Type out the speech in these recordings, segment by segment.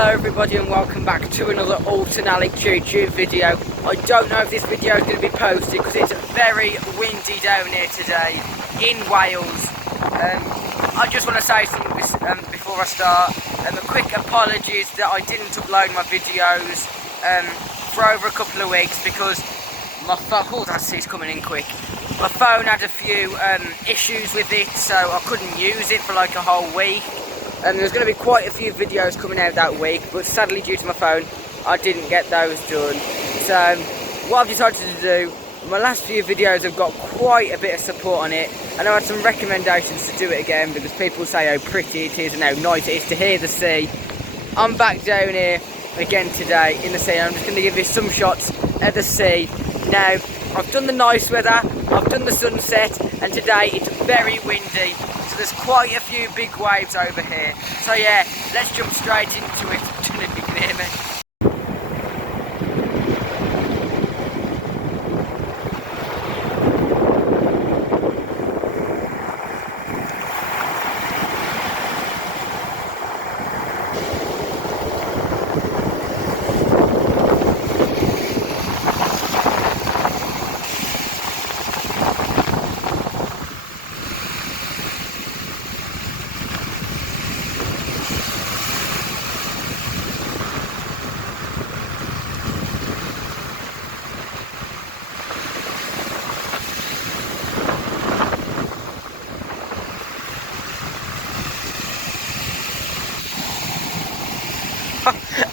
Hello everybody and welcome back to another alternate choo-choo video. I don't know if this video is going to be posted because it's very windy down here today in Wales. I just want to say something before I start. A quick apologies that I didn't upload my videos for over a couple of weeks because my phone, oh that sea's coming in quick. My phone had a few issues with it, so I couldn't use it for like a whole week. There's going to be quite a few videos coming out that week, but sadly due to my phone I didn't get those done. So what I've decided to do, my last few videos have got quite a bit of support on it, and I had some recommendations to do it again because people say how pretty it is and how nice it is to hear the sea. I'm back down here again today in the sea, and I'm just going to give you some shots at the sea. Now I've done the nice weather, I've done the sunset, and today it's very windy. So there's quite a few big waves over here. So yeah, let's jump straight into it. I don't know if you can hear me.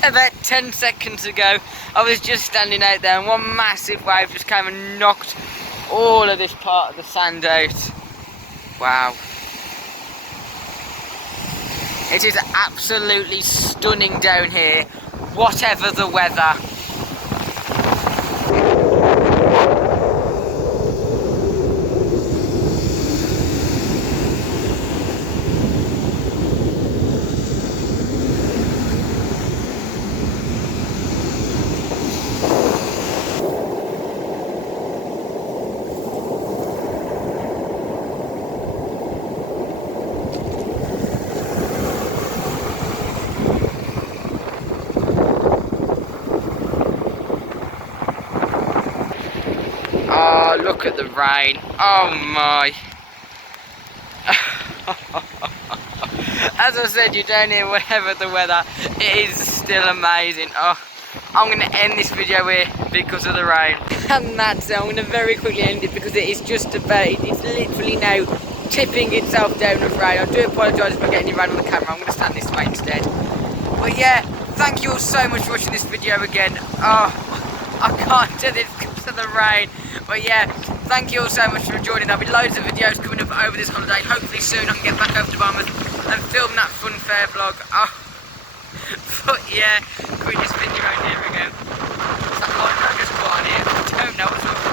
About 10 seconds ago, I was just standing out there and one massive wave just came and knocked all of this part of the sand out. Wow. It is absolutely stunning down here, whatever the weather. Oh, look at the rain. Oh my. As I said, you're down here whatever the weather. It is still amazing. Oh, I'm going to end this video here because of the rain. And that's it. I'm going to very quickly end it because it is just about, it's literally now tipping itself down with rain. I do apologise for getting it rain on the camera. I'm going to stand this way instead. But yeah, thank you all so much for watching this video again. Oh, I can't do this because of the rain. But yeah, thank you all so much for joining. There'll be loads of videos coming up over this holiday. Hopefully soon I can get back over to Bournemouth and film that fun fair vlog. Oh. But yeah, can we just spin you around here again? Is that light that I just put on here? I don't know what's up.